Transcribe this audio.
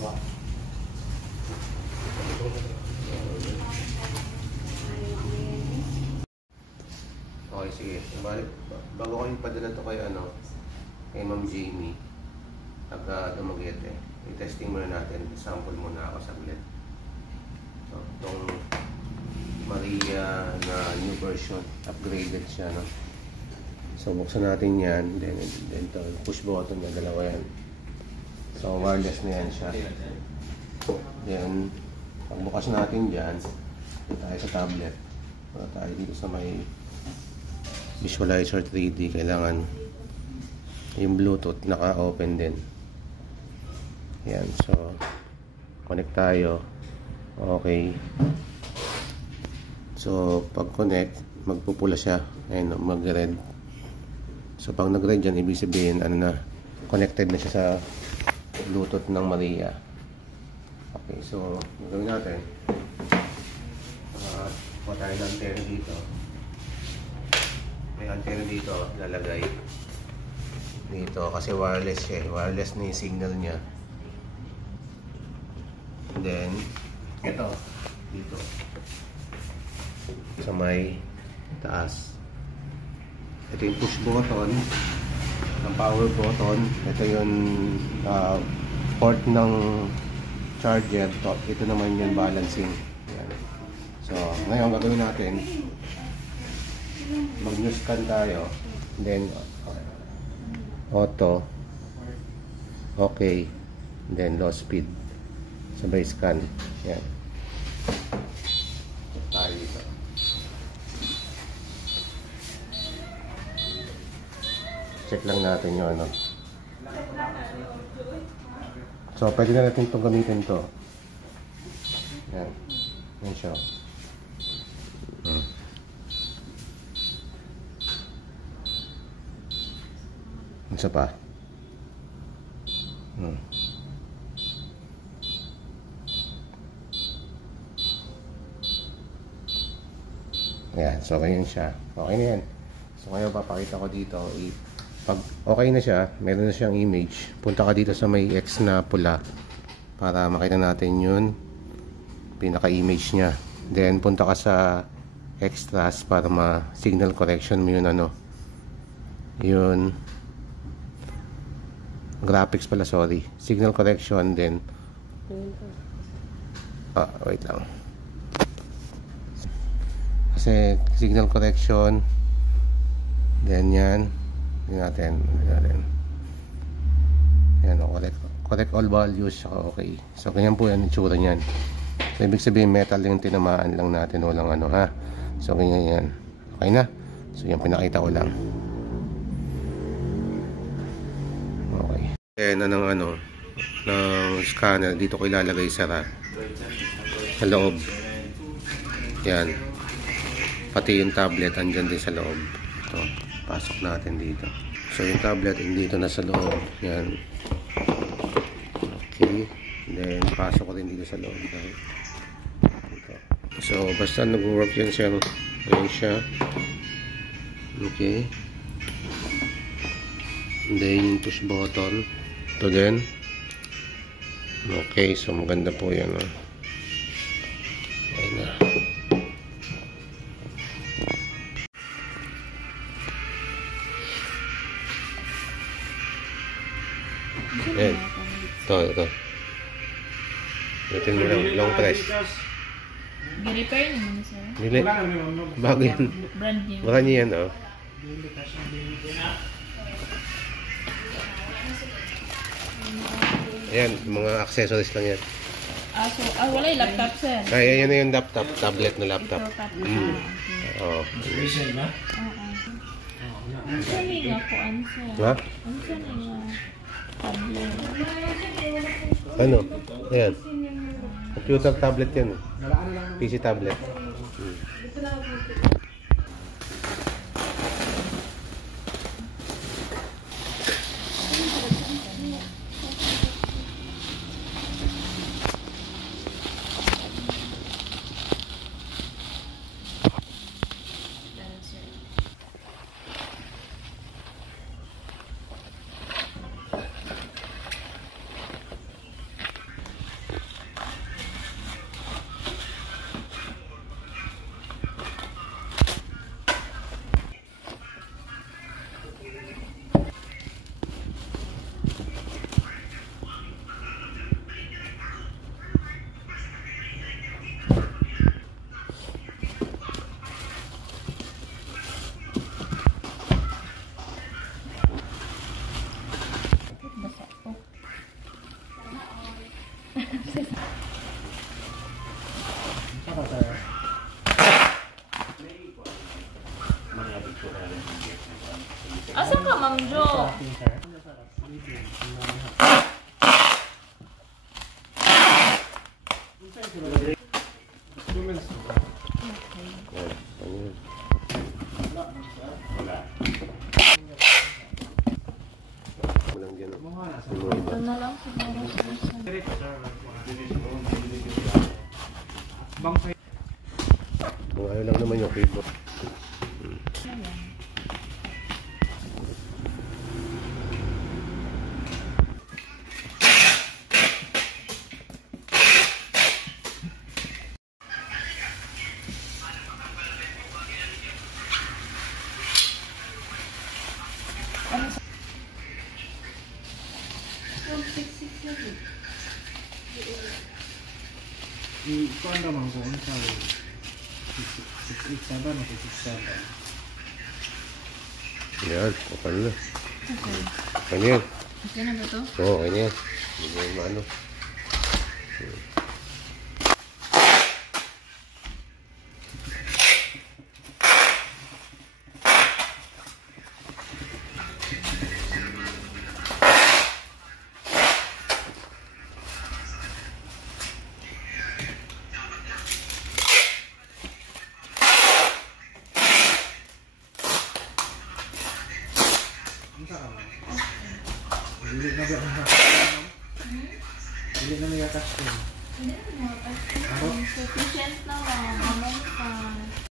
Okay, sige. Bago ko ipadala to kay kay Ma'am Jamie, taga Dumaguete. I-testing muna natin. Sample muna ako saglit. So, itong Maria na new version. Upgraded siya, no? So, buksan natin yan. Then ito, push button na dalawa yan. So, wireless na yan siya. Then, pagbukas natin dyan, tayo sa tablet. Para tayo dito sa may Visualizer 3D. Kailangan yung Bluetooth naka-open din. Yan. So, connect tayo. Okay. So, pag-connect, magpupula siya. Ayun, mag-red. So, pag nag-red dyan, ibig sabihin, connected na siya sa Bluetooth ng Maria. Okay, so, gagawin natin. Kuha tayo ng antena dito. May antena dito, lalagay. Dito, kasi wireless siya. Wireless na yung signal niya. And then, ito, dito. Sa may taas. Ito yung push button. Ang power button. Ito yung port ng charger. Ito naman yung balancing. Yan. So, ngayon gagawin natin. Mag-news scan tayo. Then, auto. Okay. Then, low speed. Sabay scan. Yan. Tayo dito. Check lang natin yung So, pwede na natin itong gamitin to. Yan. Yan siya. Isa pa. Yan. So, ganyan siya. Okay na yan. So, ngayon papakita ko dito. Pag okay na siya, meron na siyang image. Punta ka dito sa may X na pula para makita natin yun. Pinaka-image niya. Then, punta ka sa extras para ma-signal correction mo yun yun graphics pala, sorry. Signal correction, then wait lang. Kasi signal correction, then yan natin. Yan, correct all values, saka okay. So, ganyan po yan, itsura niyan. So, ibig sabihin, metal yung tinamaan lang natin, walang ha. So, ganyan yan. Okay na? So, yan, pinakita ko lang. Okay. Then, ng scanner, dito ko ilalagay sa loob. Yan. Pati yung tablet, andyan din sa loob. Ito, pasok natin dito. So, yung tablet, dito na sa loob. Yan. Okay. Then, pasok ko rin dito sa loob. Dito. So, basta nag-work yan siya. Ayan siya. Okay. And then, yung push button. Ito din. Okay. So, maganda po yan. Ayan na. Ayan. Ito. Ito mo lang. Long press. Gi-repair naman sir. Dili. Bago yan. Brand new. Brand new yan, Ayan, mga accessories lang yan. Wala yung laptop sir. Yan na yung laptop. Tablet na laptop. Oo. Ang saling ako, sir. Ha? Ang saling tablet. Ano? Ayan. Computer tablet yan. PC tablet. Saka sir. Asa ka, Ma'am Jo? Ating sir. Yan. Ano yun? Walang dyan. Oh. Ito na lang siguro sa Bangkay. Kung ayaw lang naman yung keyboard. Ikuan naman ko unsa 687 o 667. Yan. Okay na. Okay. Ano yan? Okay na ba to? Oo, okay na yan. Hindi mo yung maano. Unsa ka man? Dili na ba ang Dili na may atas ko. Sufficient na lang. Ano pa?